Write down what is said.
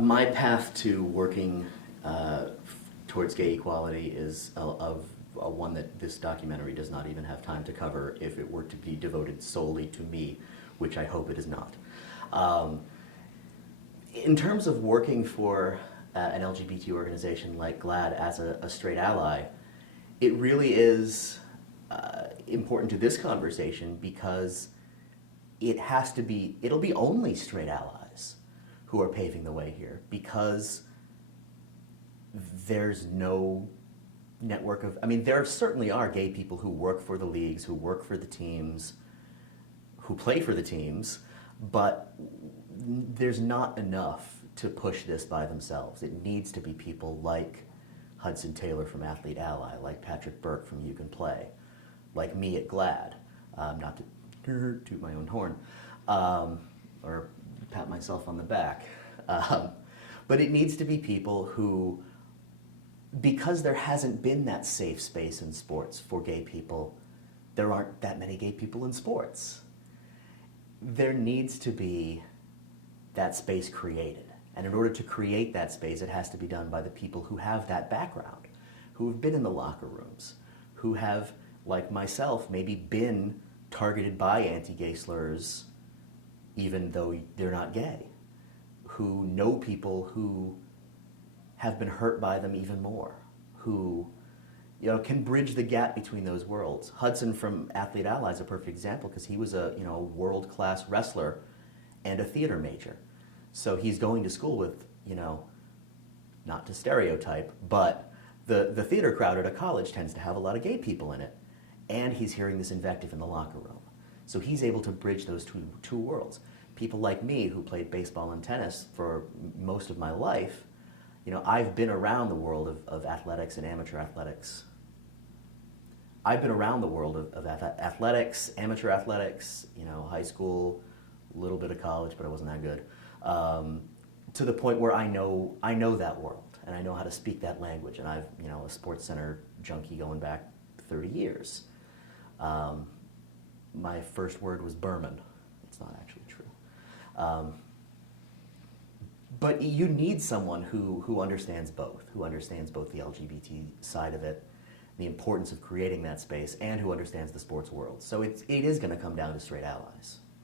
My path to working towards gay equality is one that this documentary does not even have time to cover if it were to be devoted solely to me, which I hope it is not. Um, in terms of working for an LGBT organization like GLAAD as a straight ally, it really is important to this conversation because it'll be only straight allies who are paving the way here because there's no network of, I mean, there certainly are gay people who work for the leagues, who work for the teams, who play for the teams, but there's not enough to push this by themselves. It needs to be people like Hudson Taylor from Athlete Ally, like Patrick Burke from You Can Play, like me at GLAAD, not to toot my own horn, or pat myself on the back. But it needs to be people who, because there hasn't been that safe space in sports for gay people, there aren't that many gay people in sports. There needs to be that space created. And in order to create that space, it has to be done by the people who have that background, who have been in the locker rooms, who have, like myself, maybe been targeted by anti-gay slurs even though they're not gay, who know people who have been hurt by them even more, who can bridge the gap between those worlds. Hudson from Athlete Ally is a perfect example because he was a world-class wrestler and a theater major. So he's going to school with, not to stereotype, but the theater crowd at a college tends to have a lot of gay people in it. And he's hearing this invective in the locker room. So he's able to bridge those two worlds. People like me who played baseball and tennis for most of my life, I've been around the world of athletics and amateur athletics. I've been around the world of athletics, amateur athletics, high school, a little bit of college, but I wasn't that good, to the point where I know that world and I know how to speak that language. And I've, a Sports Center junkie going back 30 years. My first word was Berman. It's not actually true. But you need someone who understands both the LGBT side of it, the importance of creating that space, and who understands the sports world. So it is going to come down to straight allies.